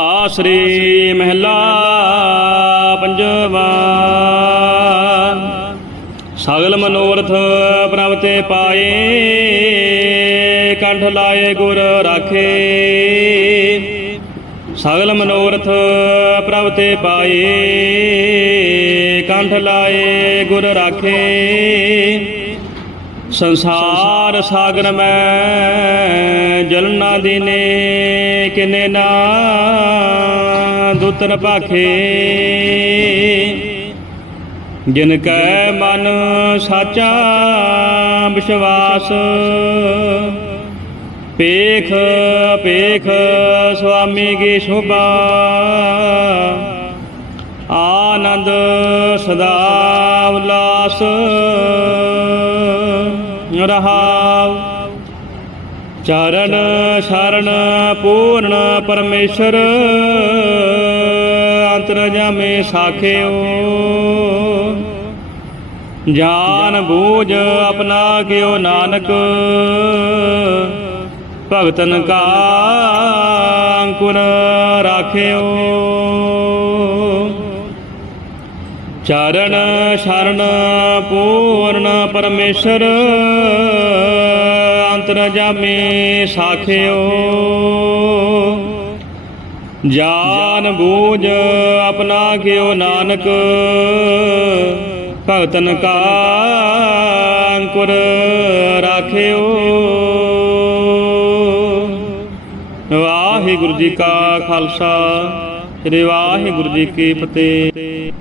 ਆਸਰੀ ਮਹਿਲਾ ਪੰਜਵਾ। ਸਗਲ ਮਨੋਰਥ ਪ੍ਰਭ ਤੇ ਪਾਏ, ਕੰਠ ਲਾਏ ਗੁਰ ਰਾਖੇ। ਸਗਲ ਮਨੋਰਥ ਪ੍ਰਭ ਤੇ ਪਾਏ, ਕੰਠ ਲਾਏ ਗੁਰ ਰਾਖੇ। ਸੰਸਾਰ ਸਾਗਰ ਮੈਂ ਜਲਨਾ ਦਿਨੇ ਕਿਨੇ ਨਾ ਦੁਤਨ ਭਾਖੇ। ਜਿਨ ਕੈ ਮਨ ਸਾਚਾ ਵਿਸ਼ਵਾਸ ਪੇਖ ਪੇਖ ਸੁਆਮੀ ਕੀ ਸ਼ੋਭਾ। ਆਨੰਦ ਸਦਾ ਉਲਾਸ। ਰਹਾਉ। ਚਰਨ ਸ਼ਰਨ ਪੂਰਨ ਪਰਮੇਸ਼ਰ ਅੰਤਰਜਾਮੇ ਸਾਖਿਓ। ਜਾਨ ਬੂਝ ਆਪਣਾ ਕਿਓ ਨਾਨਕ, ਭਗਤਨ ਕਾ ਅੰਕੁਰ ਰਾਖਿਓ। ਚਰਨ ਸ਼ਰਨ ਪੂਰਨ ਪਰਮੇਸ਼ਰ ਅੰਤਰਜਾਮੇ ਸਾਖਿਓ। ਜਾਨ ਬੂਝ ਆਪਣਾ ਕਿਓ ਨਾਨਕ, ਭਗਤਨ ਕਾ ਅੰਕੁਰ ਰਾਖਿਓ। ਵਾਹਿਗੁਰੂ ਜੀ ਕਾ ਖਾਲਸਾ, ਸ੍ਰੀ ਵਾਹਿਗੁਰੂ ਜੀ ਕੀ ਫਤਿਹ।